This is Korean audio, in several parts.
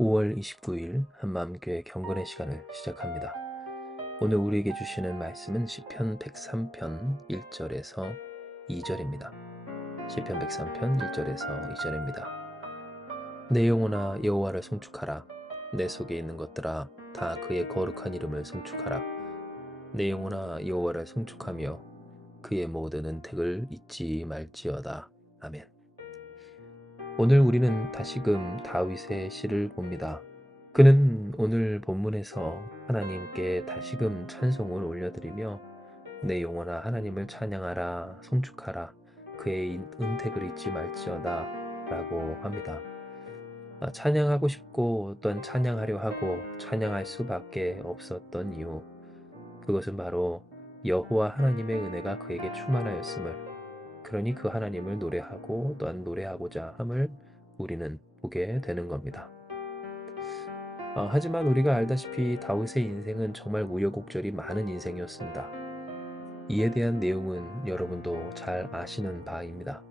5월 29일 한마음교회 경건의 시간을 시작합니다. 오늘 우리에게 주시는 말씀은 시편 103편 1절에서 2절입니다. 시편 103편 1절에서 2절입니다. 내 영혼아 여호와를 송축하라. 내 속에 있는 것들아 다 그의 거룩한 이름을 송축하라. 내 영혼아 여호와를 송축하며 그의 모든 은택을 잊지 말지어다. 아멘. 오늘 우리는 다시금 다윗의 시를 봅니다. 그는 오늘 본문에서 하나님께 다시금 찬송을 올려드리며 내 영혼아 하나님을 찬양하라 송축하라 그의 은택을 잊지 말지어다 라고 합니다. 찬양하고 싶고 또한 찬양하려 하고 찬양할 수밖에 없었던 이유, 그것은 바로 여호와 하나님의 은혜가 그에게 충만하였음을, 그러니 그 하나님을 노래하고 또한 노래하고자 함을 우리는 보게 되는 겁니다. 하지만 우리가 알다시피 다윗의 인생은 정말 우여곡절이 많은 인생이었습니다. 이에 대한 내용은 여러분도 잘 아시는 바입니다.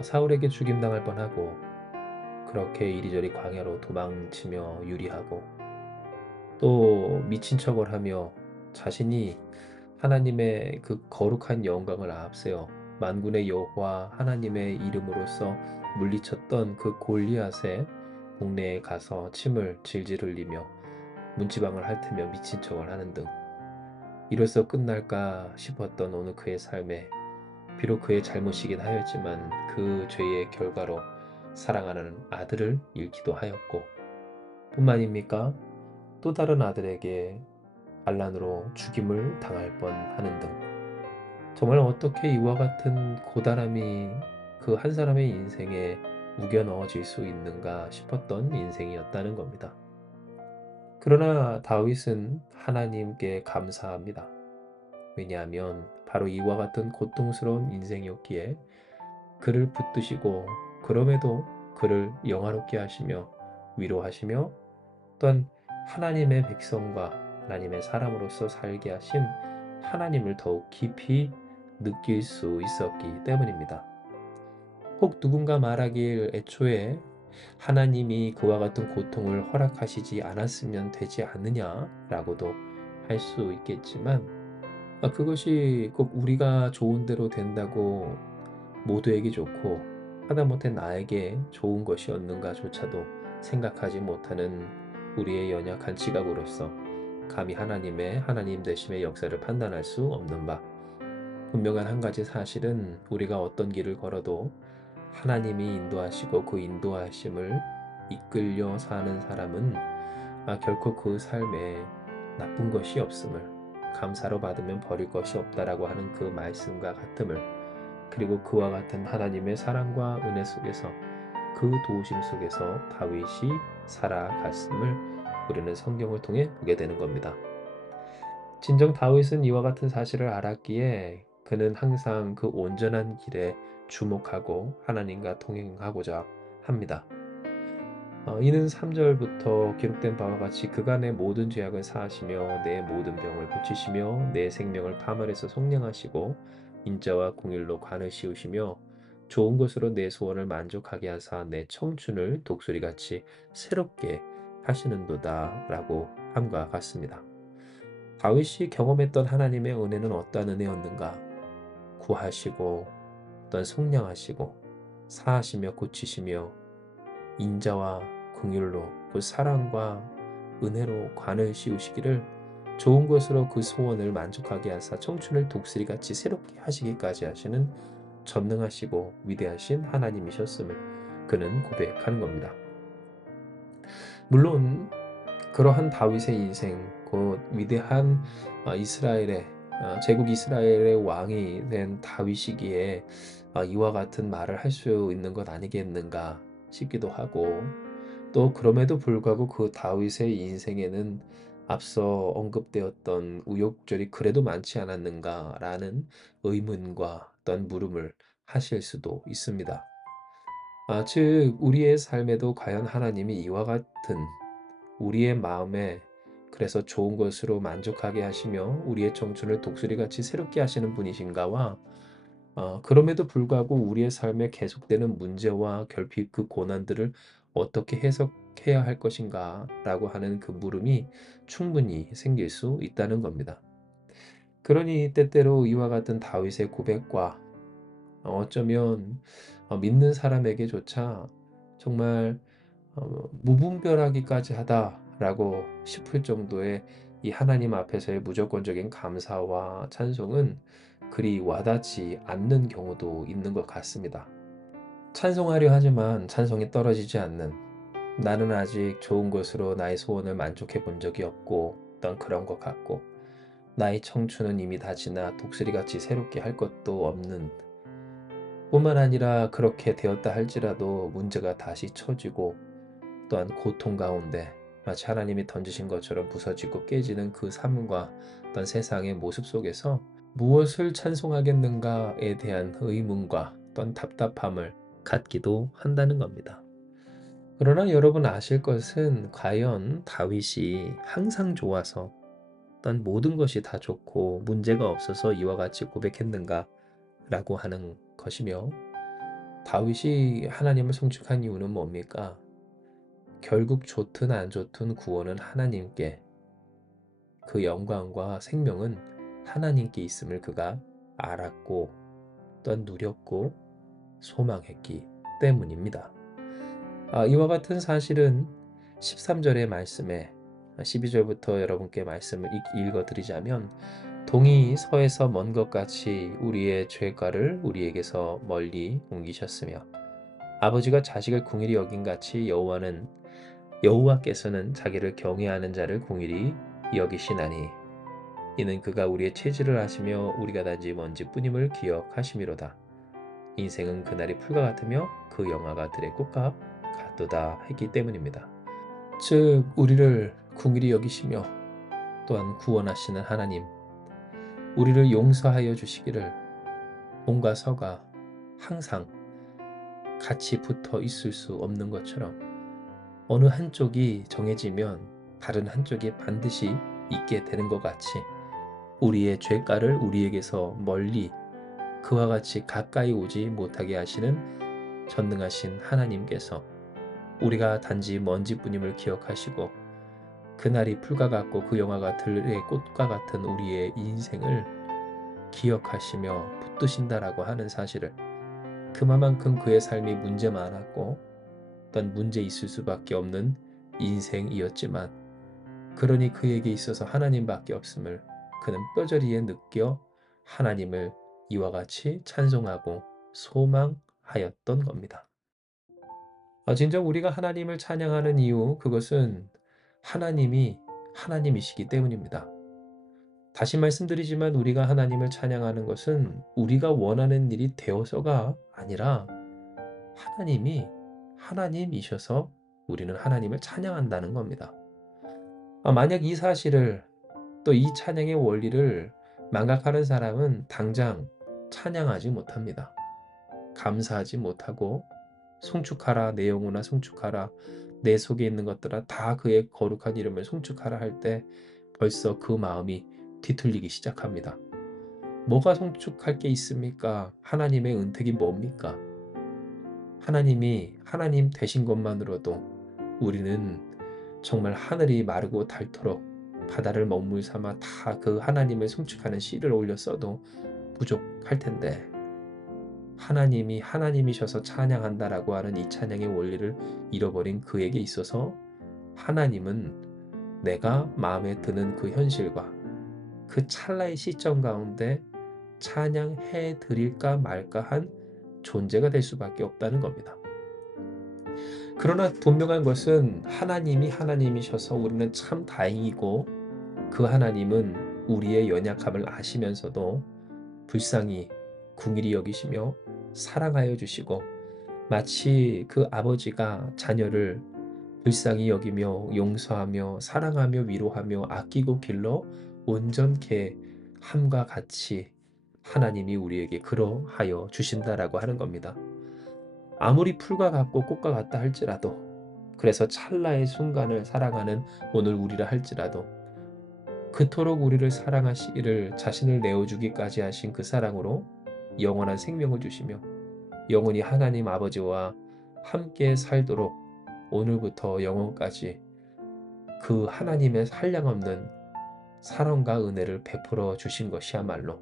사울에게 죽임당할 뻔하고 그렇게 이리저리 광야로 도망치며 유리하고 또 미친 척을 하며 자신이 하나님의 그 거룩한 영광을 앞세워 만군의 여호와 하나님의 이름으로써 물리쳤던 그 골리앗의 동네에 가서 침을 질질 흘리며 문지방을 핥으며 미친 척을 하는 등, 이로써 끝날까 싶었던 오늘 그의 삶에 비록 그의 잘못이긴 하였지만 그 죄의 결과로 사랑하는 아들을 잃기도 하였고, 뿐만입니까? 또 다른 아들에게 반란으로 죽임을 당할 뻔하는 등, 정말 어떻게 이와 같은 고단함이 그 한 사람의 인생에 우겨 넣어질 수 있는가 싶었던 인생이었다는 겁니다. 그러나 다윗은 하나님께 감사합니다. 왜냐하면 바로 이와 같은 고통스러운 인생이었기에 그를 붙드시고 그럼에도 그를 영화롭게 하시며 위로하시며 또한 하나님의 백성과 하나님의 사람으로서 살게 하신 하나님을 더욱 깊이 느낄 수 있었기 때문입니다. 혹 누군가 말하길 애초에 하나님이 그와 같은 고통을 허락하시지 않았으면 되지 않느냐라고도 할 수 있겠지만, 그것이 꼭 우리가 좋은 대로 된다고 모두에게 좋고 하다못해 나에게 좋은 것이었는가조차도 생각하지 못하는 우리의 연약한 지각으로서 감히 하나님의 하나님 되심의 역사를 판단할 수 없는 바, 분명한 한 가지 사실은 우리가 어떤 길을 걸어도 하나님이 인도하시고 그 인도하심을 이끌려 사는 사람은 결코 그 삶에 나쁜 것이 없음을, 감사로 받으면 버릴 것이 없다라고 하는 그 말씀과 같음을, 그리고 그와 같은 하나님의 사랑과 은혜 속에서 그 도우심 속에서 다윗이 살아갔음을 우리는 성경을 통해 보게 되는 겁니다. 진정 다윗은 이와 같은 사실을 알았기에 그는 항상 그 온전한 길에 주목하고 하나님과 동행하고자 합니다. 이는 3절부터 기록된 바와 같이 그가 내 모든 죄악을 사하시며 내 모든 병을 고치시며 내 생명을 파멸에서 속량하시고 인자와 공일로 관을 씌우시며 좋은 것으로 내 소원을 만족하게 하사 내 청춘을 독수리같이 새롭게 하시는도다 라고 함과 같습니다. 다윗이 경험했던 하나님의 은혜는 어떠한 은혜였는가? 구하시고 또한 속량하시고 사하시며 고치시며 인자와 긍휼로 그 사랑과 은혜로 관을 씌우시기를, 좋은 것으로 그 소원을 만족하게 하사 청춘을 독수리같이 새롭게 하시기까지 하시는 전능하시고 위대하신 하나님이셨음을 그는 고백하는 겁니다. 물론 그러한 다윗의 인생, 곧 위대한 이스라엘의 제국 이스라엘의 왕이 된 다윗이기에 이와 같은 말을 할 수 있는 것 아니겠는가 싶기도 하고, 또 그럼에도 불구하고 그 다윗의 인생에는 앞서 언급되었던 우욕절이 그래도 많지 않았는가라는 의문과 어떤 물음을 하실 수도 있습니다. 즉 우리의 삶에도 과연 하나님이 이와 같은 우리의 마음에 그래서 좋은 것으로 만족하게 하시며 우리의 청춘을 독수리같이 새롭게 하시는 분이신가와, 그럼에도 불구하고 우리의 삶에 계속되는 문제와 결핍 그 고난들을 어떻게 해야 할 것인가? 라고 하는 그 물음이 충분히 생길 수 있다는 겁니다. 그러니 때때로 이와 같은 다윗의 고백과 어쩌면 믿는 사람에게조차 정말 무분별하기까지 하다라고 싶을 정도의 이 하나님 앞에서의 무조건적인 감사와 찬송은 그리 와닿지 않는 경우도 있는 것 같습니다. 찬송하려 하지만 찬송이 떨어지지 않는, 나는 아직 좋은 것으로 나의 소원을 만족해 본 적이 없고 어떤 그런 것 같고, 나의 청춘은 이미 다 지나 독수리같이 새롭게 할 것도 없는, 뿐만 아니라 그렇게 되었다 할지라도 문제가 다시 처지고 또한 고통 가운데 마치 하나님이 던지신 것처럼 부서지고 깨지는 그 삶과 어떤 세상의 모습 속에서 무엇을 찬송하겠는가에 대한 의문과 어떤 답답함을 갖기도 한다는 겁니다. 그러나 여러분 아실 것은 과연 다윗이 항상 좋아서 어떤 모든 것이 다 좋고 문제가 없어서 이와 같이 고백했는가 라고 하는 것이며, 다윗이 하나님을 송축한 이유는 뭡니까? 결국 좋든 안 좋든 구원은 하나님께, 그 영광과 생명은 하나님께 있음을 그가 알았고 또한 누렸고 소망했기 때문입니다. 이와 같은 사실은 13절의 말씀에 12절부터 여러분께 말씀을 읽어드리자면, 동이 서에서 먼 것 같이 우리의 죄가를 우리에게서 멀리 옮기셨으며 아버지가 자식을 궁일이 여긴 같이 여호와께서는 자기를 경외하는 자를 궁일이 여기시나니 이는 그가 우리의 체질을 아시며 우리가 단지 먼지뿐임을 기억하심이로다. 인생은 그날이 풀과 같으며 그 영화가 들의 꽃과 같도다 했기 때문입니다. 즉 우리를 궁일이 여기시며 또한 구원하시는 하나님, 우리를 용서하여 주시기를 동과 서가 항상 같이 붙어 있을 수 없는 것처럼 어느 한쪽이 정해지면 다른 한쪽이 반드시 있게 되는 것 같이 우리의 죄가를 우리에게서 멀리 그와 같이 가까이 오지 못하게 하시는 전능하신 하나님께서 우리가 단지 먼지뿐임을 기억하시고 그날이 풀과 같고 그 영화가 들의 꽃과 같은 우리의 인생을 기억하시며 붙드신다라고 하는 사실을, 그만큼 그의 삶이 문제 많았고 어떤 문제 있을 수밖에 없는 인생이었지만, 그러니 그에게 있어서 하나님밖에 없음을 그는 뼈저리에 느껴 하나님을 이와 같이 찬송하고 소망하였던 겁니다. 진정 우리가 하나님을 찬양하는 이유, 그것은 하나님이 하나님이시기 때문입니다. 다시 말씀드리지만 우리가 하나님을 찬양하는 것은 우리가 원하는 일이 되어서가 아니라 하나님이 하나님이셔서 우리는 하나님을 찬양한다는 겁니다. 만약 이 사실을, 또 이 찬양의 원리를 망각하는 사람은 당장 찬양하지 못합니다. 감사하지 못하고 송축하라 내 영혼아 송축하라 내 속에 있는 것들아 다 그의 거룩한 이름을 송축하라 할 때 벌써 그 마음이 뒤틀리기 시작합니다. 뭐가 송축할 게 있습니까? 하나님의 은택이 뭡니까? 하나님이 하나님 되신 것만으로도 우리는 정말 하늘이 마르고 닳도록 바다를 먹물 삼아 다 그 하나님을 송축하는 씨를 올려 써도 부족할 텐데, 하나님이 하나님이셔서 찬양한다라고 하는 이 찬양의 원리를 잃어버린 그에게 있어서 하나님은 내가 마음에 드는 그 현실과 그 찰나의 시점 가운데 찬양해 드릴까 말까 한 존재가 될 수밖에 없다는 겁니다. 그러나 분명한 것은 하나님이 하나님이셔서 우리는 참 다행이고, 그 하나님은 우리의 연약함을 아시면서도 불쌍히 궁일이 여기시며 사랑하여 주시고, 마치 그 아버지가 자녀를 불쌍히 여기며 용서하며 사랑하며 위로하며 아끼고 길러 온전케 함과 같이 하나님이 우리에게 그러하여 주신다라고 하는 겁니다. 아무리 풀과 같고 꽃과 같다 할지라도, 그래서 찰나의 순간을 사랑하는 오늘 우리라 할지라도 그토록 우리를 사랑하시기를 자신을 내어주기까지 하신 그 사랑으로 영원한 생명을 주시며 영원히 하나님 아버지와 함께 살도록 오늘부터 영원까지 그 하나님의 한량없는 사랑과 은혜를 베풀어 주신 것이야말로,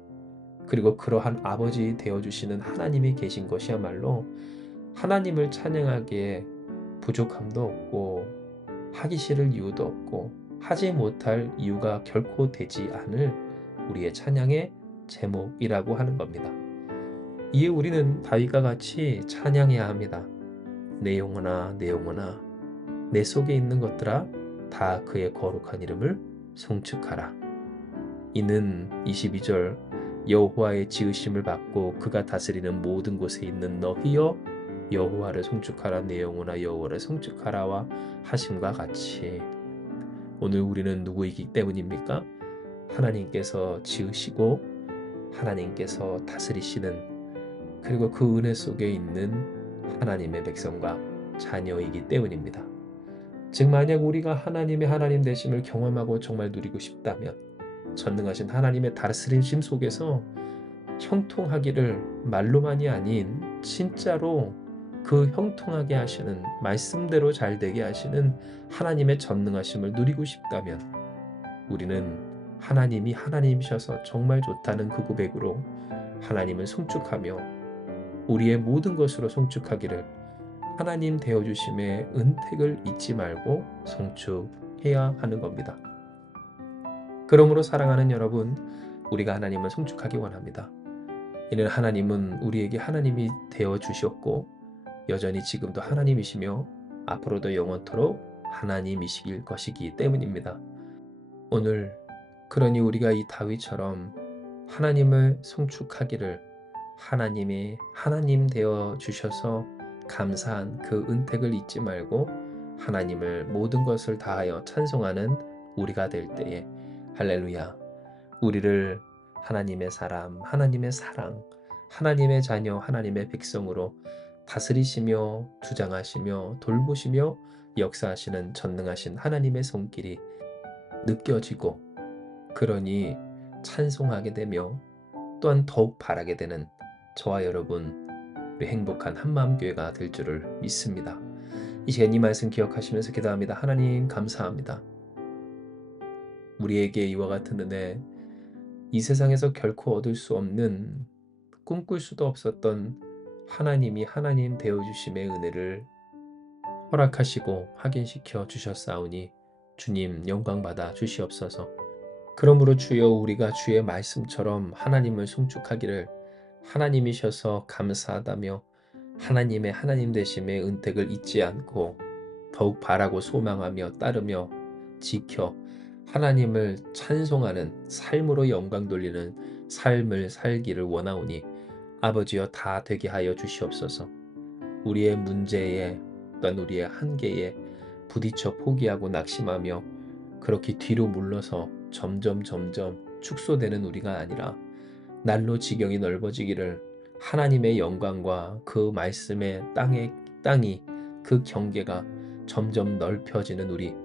그리고 그러한 아버지 되어 주시는 하나님이 계신 것이야말로 하나님을 찬양하기에 부족함도 없고 하기 싫을 이유도 없고 하지 못할 이유가 결코 되지 않을 우리의 찬양의 제목이라고 하는 겁니다. 이에 우리는 다윗과 같이 찬양해야 합니다. 내 영혼아, 내 영혼아, 내 속에 있는 것들아 다 그의 거룩한 이름을 송축하라. 이는 22절 여호와의 지으심을 받고 그가 다스리는 모든 곳에 있는 너희여 여호와를 송축하라, 내 영혼아 여호와를 송축하라와 하심과 같이, 오늘 우리는 누구이기 때문입니까? 하나님께서 지으시고 하나님께서 다스리시는, 그리고 그 은혜 속에 있는 하나님의 백성과 자녀이기 때문입니다. 즉 만약 우리가 하나님의 하나님 되심을 경험하고 정말 누리고 싶다면 전능하신 하나님의 다스리심 속에서 형통하기를, 말로만이 아닌 진짜로 그 형통하게 하시는, 말씀대로 잘 되게 하시는 하나님의 전능하심을 누리고 싶다면 우리는 하나님이 하나님이셔서 정말 좋다는 그 고백으로 하나님을 송축하며 우리의 모든 것으로 송축하기를, 하나님 되어주심의 은택을 잊지 말고 송축해야 하는 겁니다. 그러므로 사랑하는 여러분, 우리가 하나님을 송축하기 원합니다. 이는 하나님은 우리에게 하나님이 되어주셨고 여전히 지금도 하나님이시며 앞으로도 영원토록 하나님이시길 것이기 때문입니다. 오늘 그러니 우리가 이 다윗처럼 하나님을 송축하기를, 하나님이 하나님 되어주셔서 감사한 그 은택을 잊지 말고 하나님을 모든 것을 다하여 찬송하는 우리가 될 때에, 할렐루야, 우리를 하나님의 사람, 하나님의 사랑, 하나님의 자녀, 하나님의 백성으로 다스리시며 주장하시며 돌보시며 역사하시는 전능하신 하나님의 손길이 느껴지고, 그러니 찬송하게 되며 또한 더욱 바라게 되는 저와 여러분, 우리 행복한 한마음교회가 될 줄을 믿습니다. 이 시간 이 말씀 기억하시면서 기도합니다. 하나님 감사합니다. 우리에게 이와 같은 은혜, 이 세상에서 결코 얻을 수 없는, 꿈꿀 수도 없었던 하나님이 하나님 되어주심의 은혜를 허락하시고 확인시켜 주셨사오니 주님 영광받아 주시옵소서. 그러므로 주여, 우리가 주의 말씀처럼 하나님을 송축하기를, 하나님이셔서 감사하다며 하나님의 하나님 되심의 은택을 잊지 않고 더욱 바라고 소망하며 따르며 지켜 하나님을 찬송하는 삶으로 영광 돌리는 삶을 살기를 원하오니 아버지여 다 되게 하여 주시옵소서. 우리의 문제에 또한 우리의 한계에 부딪혀 포기하고 낙심하며 그렇게 뒤로 물러서 점점 축소되는 우리가 아니라 날로 지경이 넓어지기를, 하나님의 영광과 그 말씀의 땅이 그 경계가 점점 넓혀지는 우리,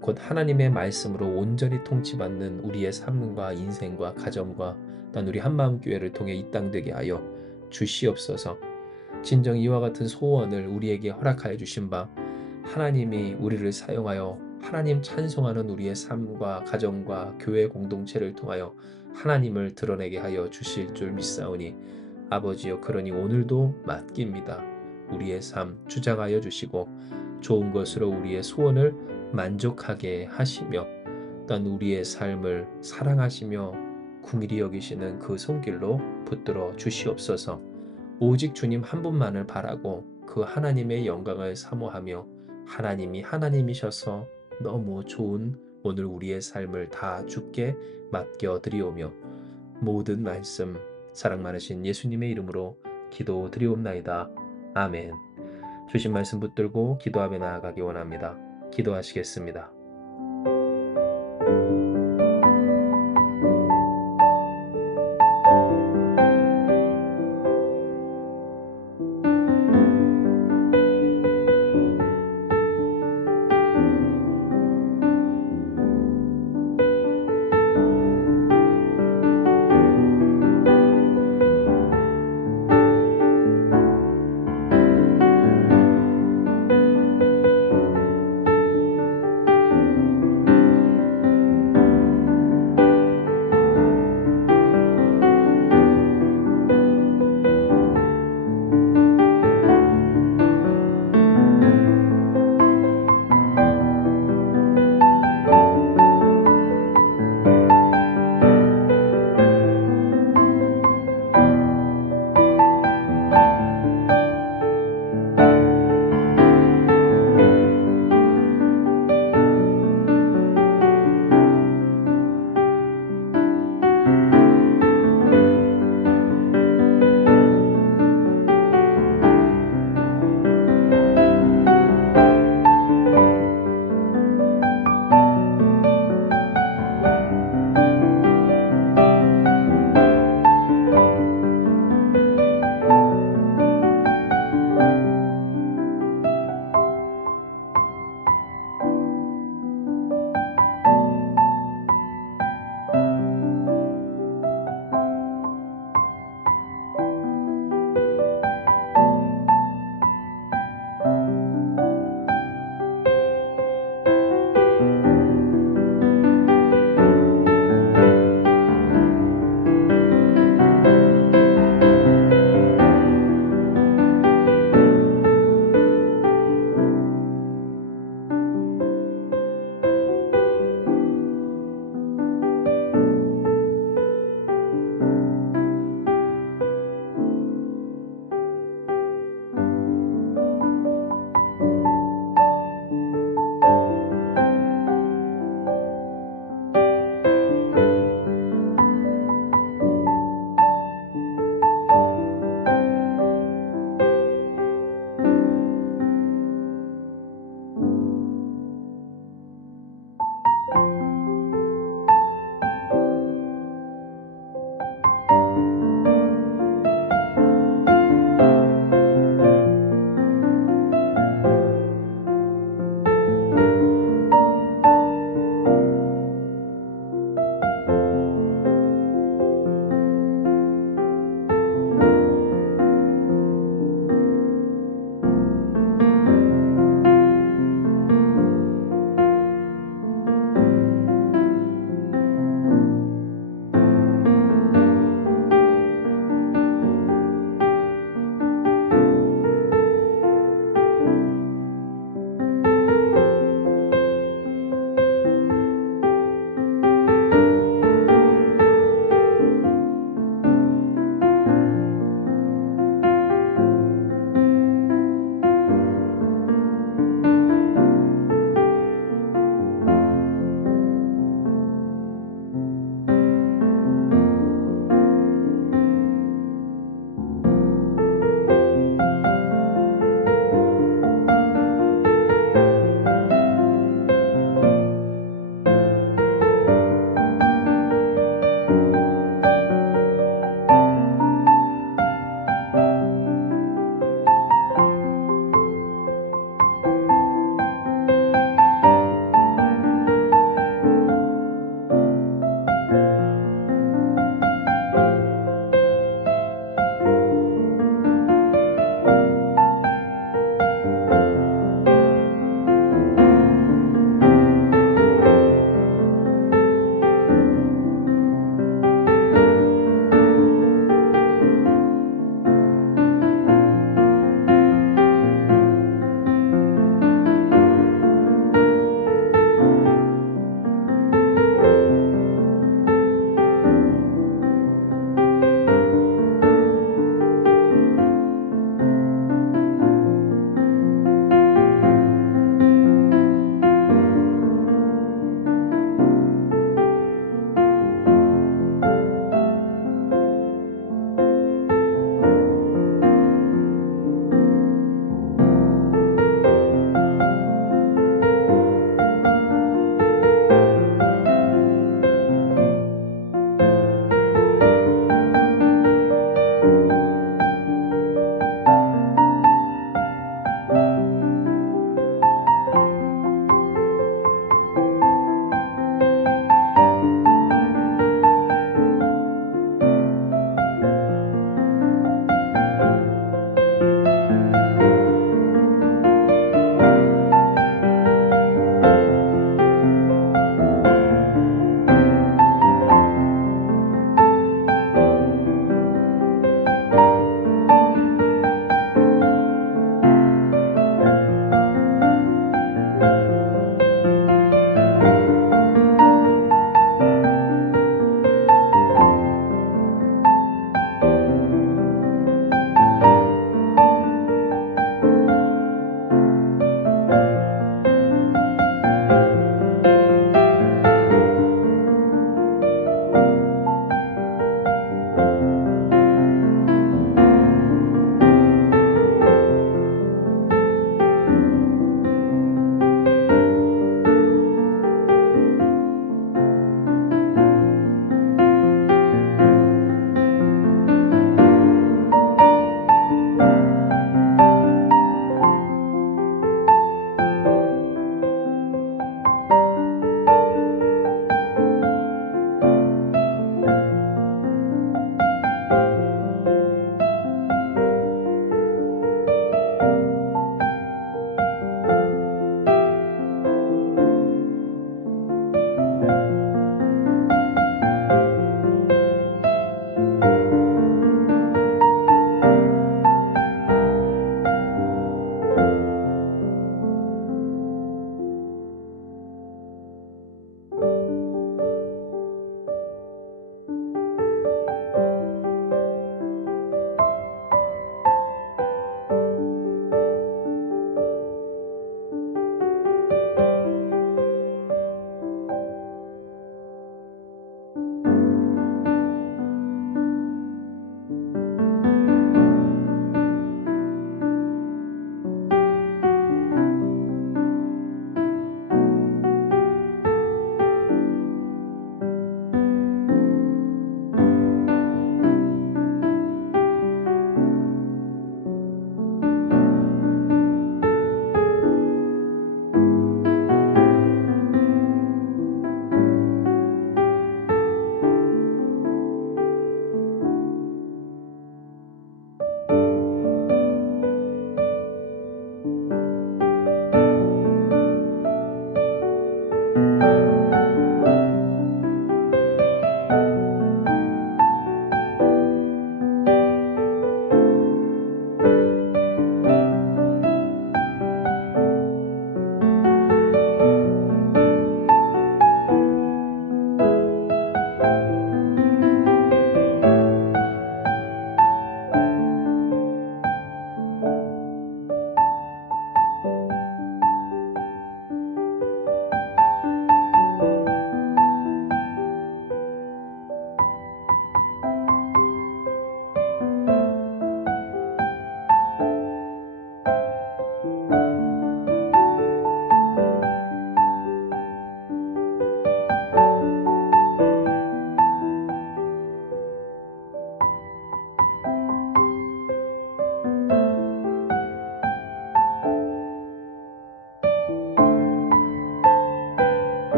곧 하나님의 말씀으로 온전히 통치받는 우리의 삶과 인생과 가정과 또한 우리 한마음교회를 통해 이 땅 되게 하여 주시옵소서. 진정 이와 같은 소원을 우리에게 허락하여 주신 바, 하나님이 우리를 사용하여 하나님 찬송하는 우리의 삶과 가정과 교회 공동체를 통하여 하나님을 드러내게 하여 주실 줄 믿사오니 아버지여, 그러니 오늘도 맡깁니다. 우리의 삶 주장하여 주시고 좋은 것으로 우리의 소원을 만족하게 하시며 또한 우리의 삶을 사랑하시며 긍휼히 여기시는 그 손길로 붙들어 주시옵소서. 오직 주님 한 분만을 바라고 그 하나님의 영광을 사모하며 하나님이 하나님이셔서 너무 좋은 오늘 우리의 삶을 다 주께 맡겨드리오며 모든 말씀 사랑 많으신 예수님의 이름으로 기도드리옵나이다. 아멘. 주신 말씀 붙들고 기도하며 나아가기 원합니다. 기도하시겠습니다.